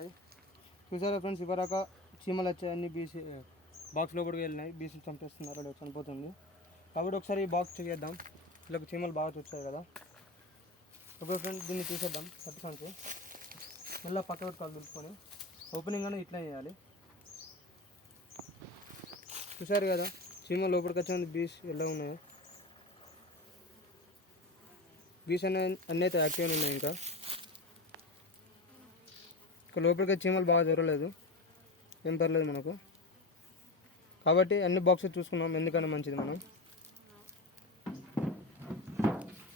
Hi చూసారా friends ఇవరాక చీమలు వచ్చాయి అన్ని బీసీ బాక్స్ లోపలికి వెళ్ళినాయి. బీసీలు చంపేస్తున్నారు అక్కడ చనిపోతుంది. కాబట్టి ఒకసారి ఈ బాక్స్ చేద్దాం ఇలా చీమలు బాగా వచ్చాయి కదా. ఓకే ఫ్రెండ్ దీన్ని తీసేద్దాం పట్టుకోండి. మళ్ళీ పక్క పెట్టుకోవాలి దులుపుకొని. ఓపెనింగ్ అనేది ఇట్లా చేయాలి. చూసారు కదా చీమ లోపలికి వచ్చిన బీస్ ఎలా ఉన్నాయో? బీస్ అనే అన్నీ అయితే యాక్టివ్గా ఉన్నాయి ఇంకా. ఇక్కడ లోపలికి చీమలు బాగా జరగలేదు. ఏం పర్లేదు మనకు. కాబట్టి అన్ని బాక్సెస్ చూసుకున్నాం. ఎందుకన్నా మంచిది మనం?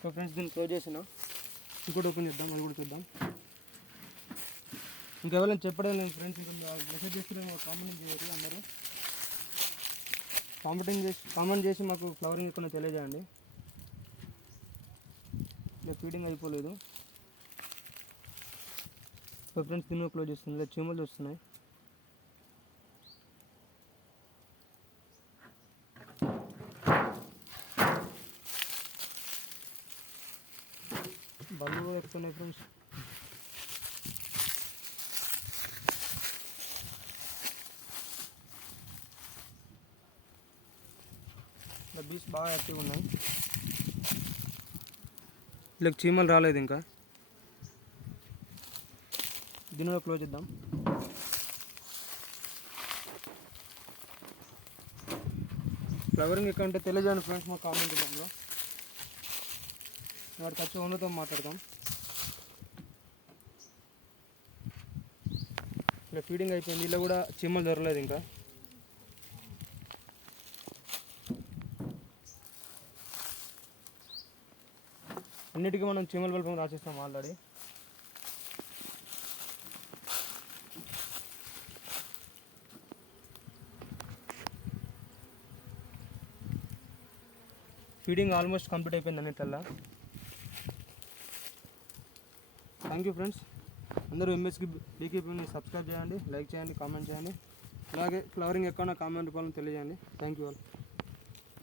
సో ఫ్రెండ్స్ దీన్ని క్లోజ్ చేసిన? ఇంకోటి ఓపెన్ చేద్దాం. అది కూడా చూద్దాం. ఇంకెవరైనా చెప్పడం లేదు ఫ్రెండ్స్ ఇంకా మెసేజ్ చేస్తే కామెంట్ చేయరు అందరూ. కామెంటింగ్ చేసి కామెంట్ చేసి మాకు ఫ్లవరింగ్ ఎక్కువ తెలియజేయండి. ఫీడింగ్ అయిపోలేదు. సో ఫ్రెండ్స్ దీన్ని క్లోజ్ చేస్తుంది. ఇలా చీమలు చూస్తున్నాయి. బల్బు కూడా ఎక్కుతున్నాయి ఫ్రెండ్స్ ఇలా బీచ్ బాగా యాక్టివ్ ఉన్నాయి. ఇలా చీమలు రాలేదు ఇంకా. దీనిలో క్లోజ్ చేద్దాం. ఫ్లవరింగ్ ఎక్కడ ఉంటే తెలియజేయండి ఫ్రెండ్స్ మా కామెంట్ రూపంలో. వాడికి వచ్చి ఓనర్తో మాట్లాడదాం. ఇలా ఫీడింగ్ అయిపోయింది. ఇలా కూడా చీమలు దొరలేదు ఇంకా. అన్నిటికీ మనం చీమల బల్బం రాసేస్తాం ఆల్రెడీ. ఫీడింగ్ ఆల్మోస్ట్ కంప్లీట్ అయిపోయింది అన్నిటిల్లా థ్యాంక్ యూ ఫ్రెండ్స్ అందరూ ఎంఎస్కి బీకీపీని సబ్స్క్రైబ్ చేయండి లైక్ చేయండి కామెంట్ చేయండి. అలాగే ఫ్లవరింగ్ ఎక్కడ కామెంట్ పాలన తెలియజేయండి. Thank you all